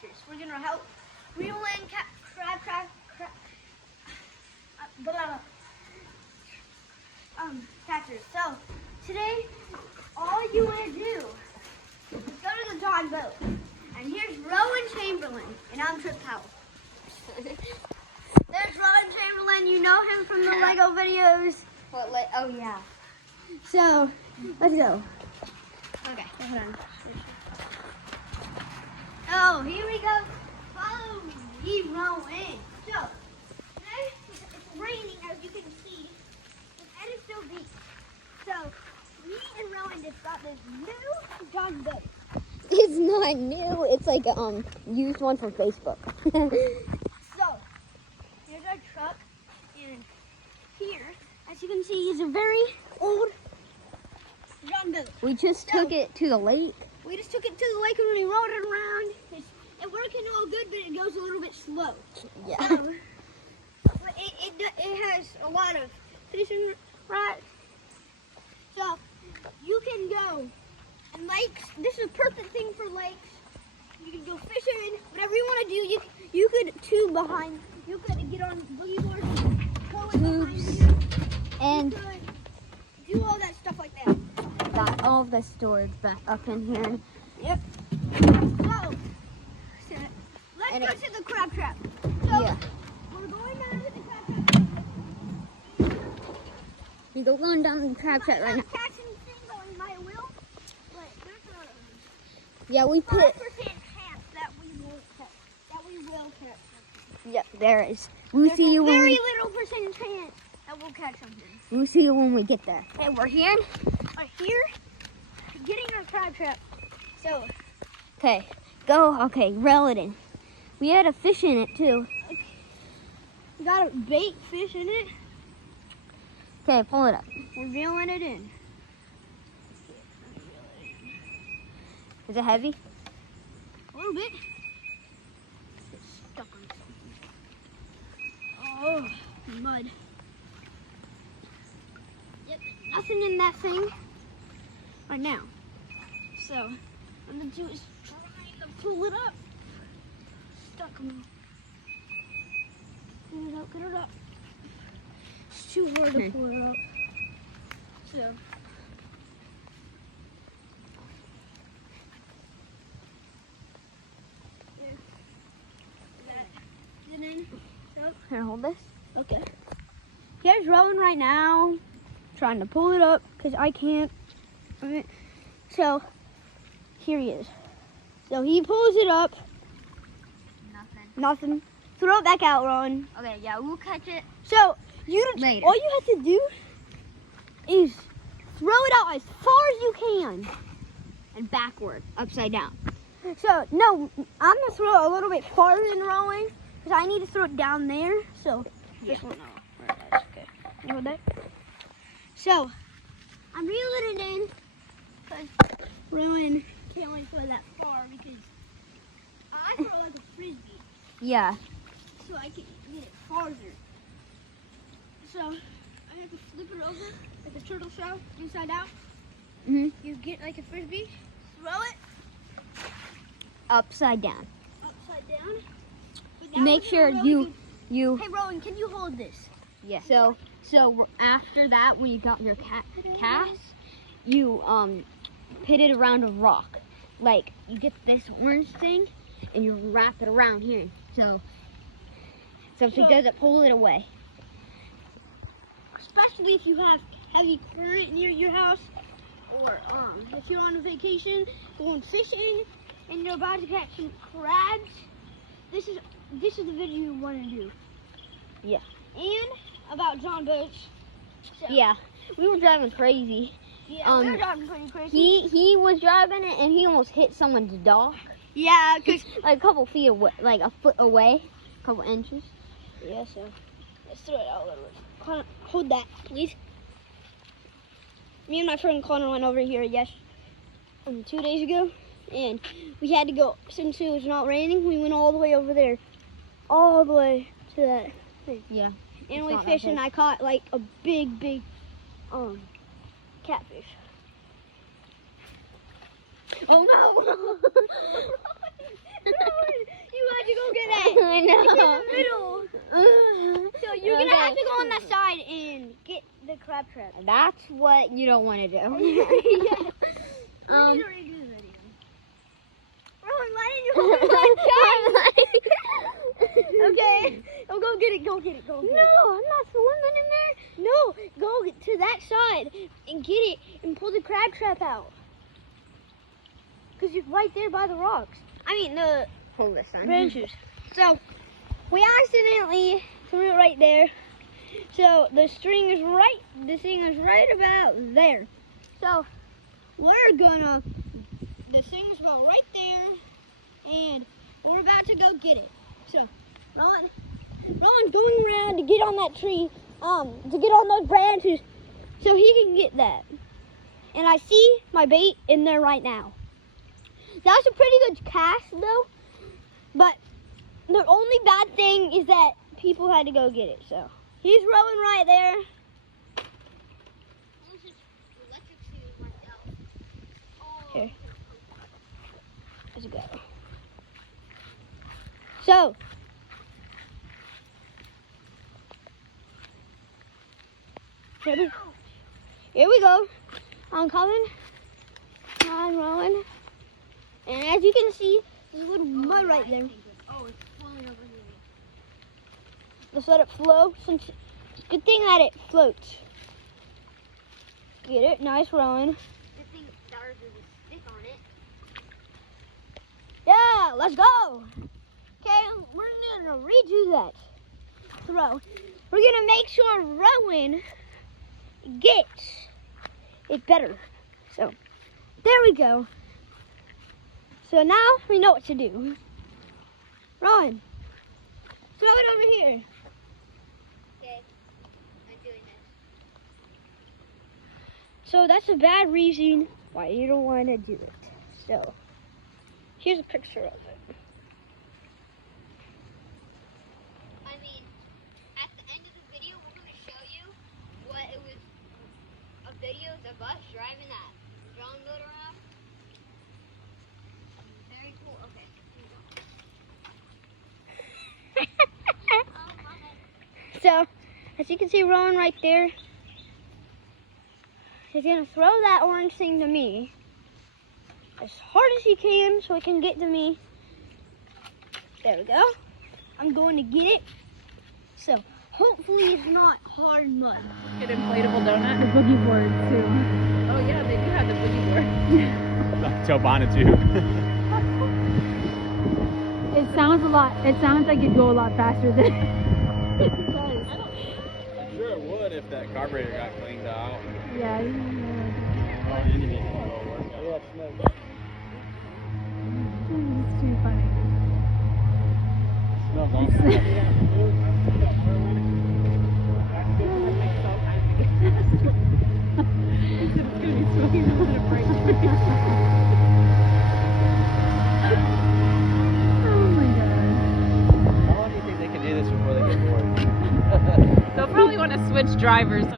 catchers. We're gonna help reel in crab catchers. So today, all you want to do is go to the John boat. And here's Rowen Chamberlain, and I'm Tripp. There's Rowen Chamberlain. You know him from the Lego videos. Oh yeah. So let's go. Okay, hold on. Oh, here we go. Follow me, Rowen. So today it's raining, as you can see, and it's still deep. So me and Rowen just got this new John boat. It's not new. It's like a used one from Facebook. So here's our truck, and here, as you can see, is a very old John boat. We just took it to the lake. We just took it to the lake and we rode it around. It's working all good, but it goes a little bit slow. Yeah. So, but it has a lot of fishing rods. So you can go and lakes. This is a perfect thing for lakes. You can go fishing, whatever you want to do. You could tube behind. You could get on boogie boards, pull it behind you, And you could do all that stuff like that. got all the storage back up in here. Yep. So let's And go it- to the crab trap. So Yeah. we're going down to the crab trap. You go going down the crab trap right now. Catching things on my wheel, but there's a Yeah, we 5% put. chance that we won't catch. That we will catch. Yep, there is. We'll see you when very we. little percent chance that we'll catch something. We'll see you when we get there. And we're here, getting our crab trap. So Okay, go. Okay, reel it in. We had a fish in it too. we got a bait fish in it. Okay, pull it up. We're reeling it in. Is it heavy? A little bit. It's stuck on something. Oh, mud. Yep, nothing in that thing right now. So, what I'm gonna do is try to pull it up. Stuck on. Get it up. It's too hard to pull it up. So. And then, Here, hold this. okay. Here's Rowen right now, trying to pull it up because I can't. Okay. So, here he is. So he pulls it up. Nothing. Throw it back out, Rowen. Okay, yeah, we'll catch it. So Later. all you have to do is throw it out as far as you can. And backward, upside down. So no, I'm gonna throw it a little bit farther than Rowen because I need to throw it down there. So this one, where it is. Okay, you hold that. So I'm reeling it in because Rowen can't really throw that far because I throw like a frisbee, Yeah. so I can get it farther. So I have to flip it over like a turtle shell, inside out. Mhm. You get like a frisbee, throw it Upside down. upside down. But now Make we're sure gonna really you. Hey, Rowen, can you hold this? Yeah. So after that, when you got your cast, you put it around a rock. Like you get this orange thing, and you wrap it around here. So if he doesn't pull it away. Especially if you have heavy current near your house, or if you're on a vacation, going fishing, and you're about to catch some crabs. This is the video you want to do. Yeah. And about John boats. So, Yeah. We were driving crazy. Yeah, we were driving pretty crazy. He was driving it, and he almost hit someone's dock. Yeah, because Like a couple feet away, like a foot away, a couple inches. yeah, so let's throw it out a little bit. Connor, hold that, please. Me and my friend Connor went over here 2 days ago, and we had to go, since it was not raining, we went all the way over there, all the way to that thing. Yeah. And It's we not that fished, and big. I caught like a big catfish. Oh no! It's in the middle. So you're gonna have to go on that side and get the crab trap. That's what you don't want to do. Yeah. We need to redo the video. Rowan, why didn't you hold my time? Okay. Oh, go get it. Go get it. Go get it. No, I'm not swimming in there. No, go to that side and get it and pull the crab trap out. Because it's right there by the rocks. I mean, the Hold this on. branches. So, we accidentally threw it right there. So, the thing is right about there. So, we're gonna, the thing's go right there, and we're about to go get it. So, Rowan's going around to get on that tree, to get on those branches, so he can get that. And I see my bait in there right now. That's a pretty good cast though, but the only bad thing is that people had to go get it, so. He's rowing right there. Here. Let's go. So, here we go. I'm coming. I'm rowing. And as you can see, there's a little mud right there. Oh, it's flowing over here. Let's let it flow. Since it's a good thing that it floats. Get it? Nice rowing. This thing started with a stick on it. Yeah, let's go. Okay, we're gonna redo that throw. We're gonna make sure Rowen gets it better. So, there we go. So now we know what to do. Rowen, throw it over here. Okay, I'm doing this. So that's a bad reason why you don't want to do it. So, here's a picture of it. I mean, at the end of the video, we're going to show you what it was, videos of us driving that John boat around. Very cool. Okay. So, as you can see Rowan right there, he's going to throw that orange thing to me as hard as he can so it can get to me. There we go. I'm going to get it. So, hopefully it's not hard mud. Get inflatable donut. The boogie board too. Oh yeah, they do have the boogie board. Tell Bonnie too. It sounds a lot. It sounds like it'd go a lot faster than it does. I'm sure it would if that carburetor got cleaned out. Yeah. It's too funny. Smells awesome. Oh my god. How long do you think they can do this before they get bored? They'll probably want to switch drivers.